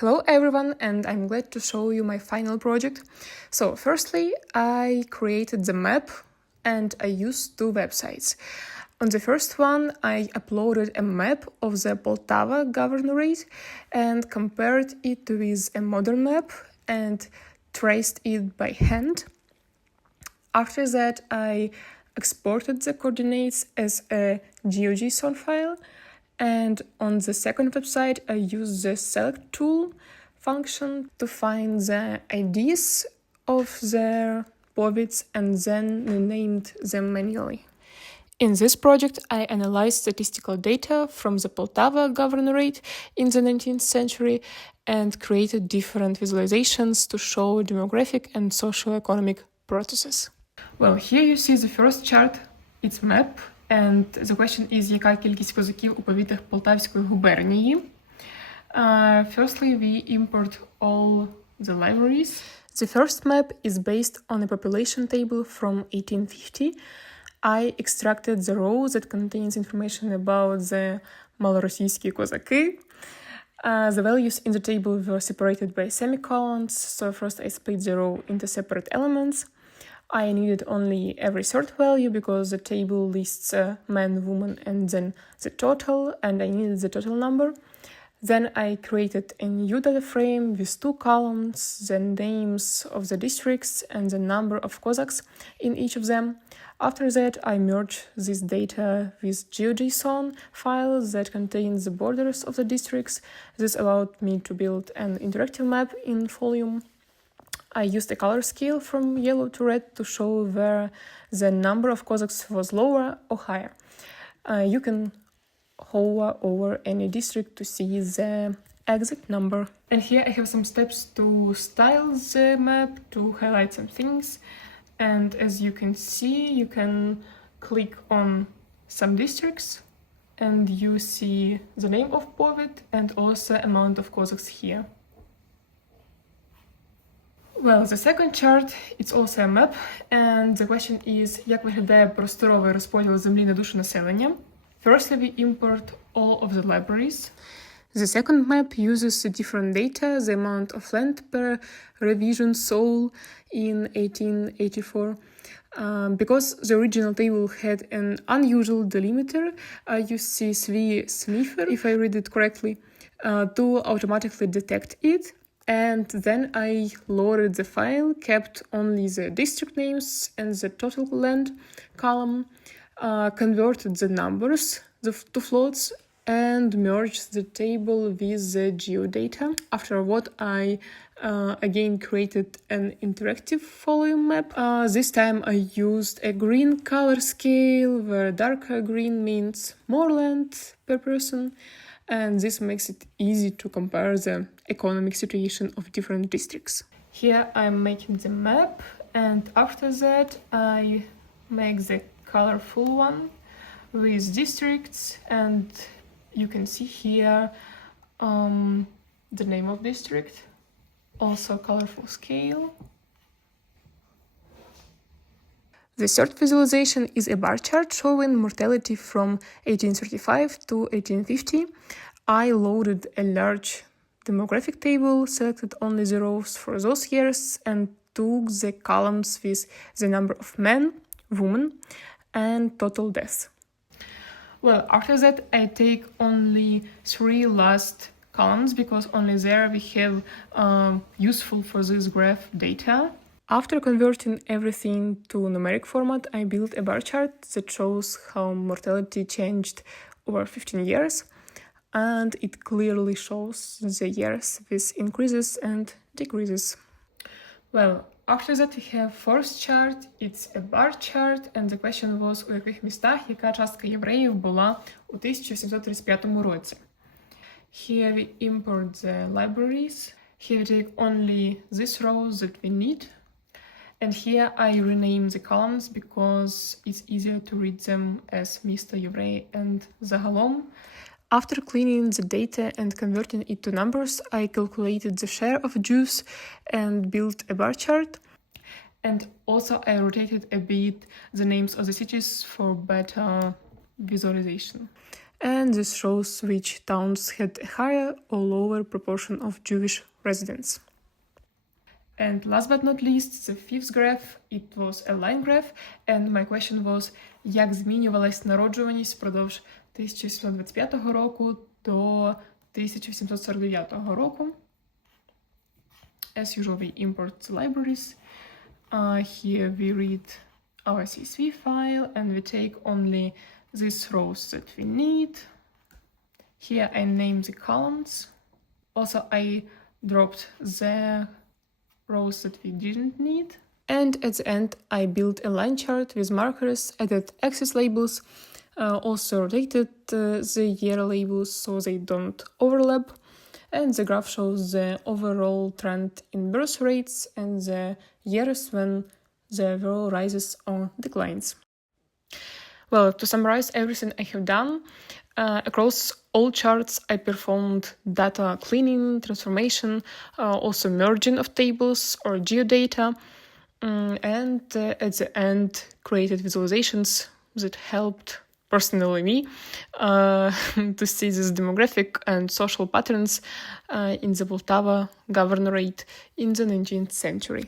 Hello everyone, and I'm glad to show you my final project. So firstly, I created the map and I used two websites. On the first one, I uploaded a map of the Poltava governorate and compared it with a modern map and traced it by hand. After that, I exported the coordinates as a GeoJSON file. And on the second website, I used the select tool function to find the IDs of the POVs and then renamed them manually. In this project, I analyzed statistical data from the Poltava governorate in the 19th century and created different visualizations to show demographic and socio-economic processes. Well, here you see the first chart, it's map. And the question is, яка кількість козаків у повітах Полтавської губернії? Firstly, we import all the libraries. The first map is based on a population table from 1850. I extracted the row that contains information about the малоросійські козаки. The values in the table were separated by semicolons, so first I split the row into separate elements. I needed only every third value because the table lists man, woman, and then the total, and I needed the total number. Then I created a new data frame with two columns, the names of the districts and the number of Cossacks in each of them. After that, I merged this data with GeoJSON files that contains the borders of the districts. This allowed me to build an interactive map in Folium. I used a color scale from yellow to red to show where the number of Cossacks was lower or higher. You can hover over any district to see the exact number. And here I have some steps to style the map, to highlight some things. And as you can see, you can click on some districts and you see the name of Povit and also amount of Cossacks here. Well, the second chart, it's also a map, and the question is, як виглядає просторовий розподіл землі на душу населення? Firstly, we import all of the libraries. The second map uses the different data, the amount of land per revision soul in 1884. Because the original table had an unusual delimiter, I used CSV sniffer, if I read it correctly, to automatically detect it. And then I loaded the file, kept only the district names and the total land column, converted the numbers to floats, and merged the table with the geodata. After what I again created an interactive volume map. This time I used a green color scale, where darker green means more land per person. And this makes it easy to compare the economic situation of different districts. Here I'm making the map, and after that I make the colorful one with districts, and you can see here the name of district, also colorful scale. The third visualization is a bar chart showing mortality from 1835 to 1850. I loaded a large demographic table, selected only the rows for those years, and took the columns with the number of men, women, and total deaths. Well, after that, I take only three last columns because only there we have useful for this graph data. After converting everything to numeric format, I built a bar chart that shows how mortality changed over 15 years, and it clearly shows the years with increases and decreases. Well, after that we have fourth chart, it's a bar chart, and the question was, у яких містах яка частка євреїв була у 1735 році. Here we import the libraries. Here we take only these rows that we need. And here I rename the columns because it's easier to read them as Mr. Еврей and Загалом. After cleaning the data and converting it to numbers, I calculated the share of Jews and built a bar chart. And also I rotated a bit the names of the cities for better visualization. and this shows which towns had a higher or lower proportion of Jewish residents. And last but not least, the fifth graph, it was a line graph, and my question was, як змінювалась народжуваність впродовж 1725 року до 1749 року. As usual, we import the libraries. Here we read our CSV file and we take only these rows that we need. Here I name the columns. Also, I dropped the rows that we didn't need. And at the end, I built a line chart with markers, added axis labels, also rotated the year labels so they don't overlap. And the graph shows the overall trend in birth rates and the years when the row rises or declines. Well, to summarize everything I have done, across all charts I performed data cleaning, transformation, also merging of tables or geodata, and at the end created visualizations that helped personally me to see these demographic and social patterns in the Poltava governorate in the 19th century.